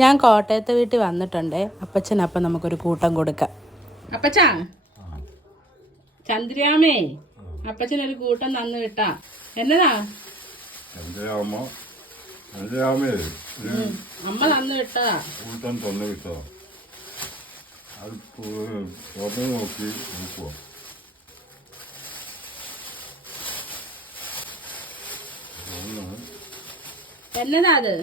ഞാൻ കോട്ടയത്തെ വീട്ടിൽ വന്നിട്ടുണ്ടേ. അപ്പച്ചനപ്പം നമുക്കൊരു കൂട്ടം കൊടുക്കാം. അപ്പച്ചാ, ചന്ദ്രയാമേ അപ്പച്ചനൊരു കൂട്ടം തന്നു വിട്ടാ. എന്നതാ അമ്മ തന്നു വിട്ടതാ. കൂട്ടം തന്നു വിട്ടോ? അത് തുറന്നു നോക്കി നോക്കുവോ? എന്നതാ അത്?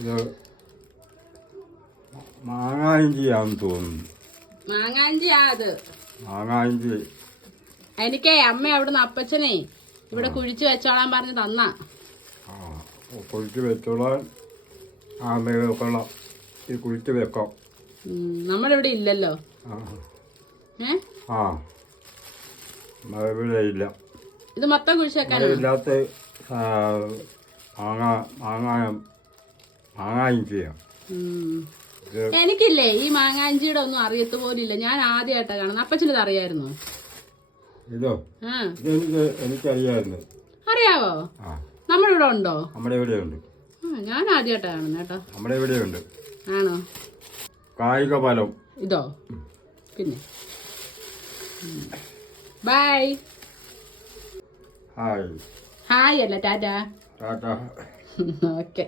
ഇത് മാങ്ങായിഞ്ചിയാന്ന് തോന്നുന്നു. മാങ്ങാഞ്ചിയാ അത്? മാങ്ങായിഞ്ചി എനിക്കേ അമ്മ അവിടുന്ന് അപ്പച്ചനെ ഇവിടെ കുഴിച്ചു വെച്ചോളാൻ പറഞ്ഞ് തന്നാ. കുഴിച്ച് വെച്ചോളാൻ കൊള്ളാം. ഈ കുഴിച്ച് വെക്കാം. നമ്മളിവിടെ ഇല്ലല്ലോ. ഇവിടെ ഇല്ല. ഇത് മൊത്തം കുഴിച്ച് വെക്കാനാ? ഇല്ലാത്ത മാങ്ങായിഞ്ചിയാ. എനിക്കില്ലേ ഈ മാങ്ങാഞ്ചിയുടെ ഒന്നും അറിയത്ത് പോലില്ല. ഞാൻ ആദ്യമായിട്ടാ കാണുന്നത്. അപ്പച്ചനത് അറിയായിരുന്നോ? ഇതോ എനിക്കറിയായിരുന്നു. അറിയാവോ? നമ്മുടെ ഇവിടെ ഉണ്ടോ? നമ്മുടെ ഇവിടെ ഉണ്ട്. ഞാൻ ആദ്യമായിട്ടാ കാണുന്നത് കേട്ടോ. നമ്മുടെ ഇവിടെ ഉണ്ട്. ആണോ? കായിക ഫലം. ഇതോ? പിന്നെ ബൈ. ഹായ്. ഹായ് അല്ല ടാറ്റാ. ടാറ്റാ. ഓക്കെ.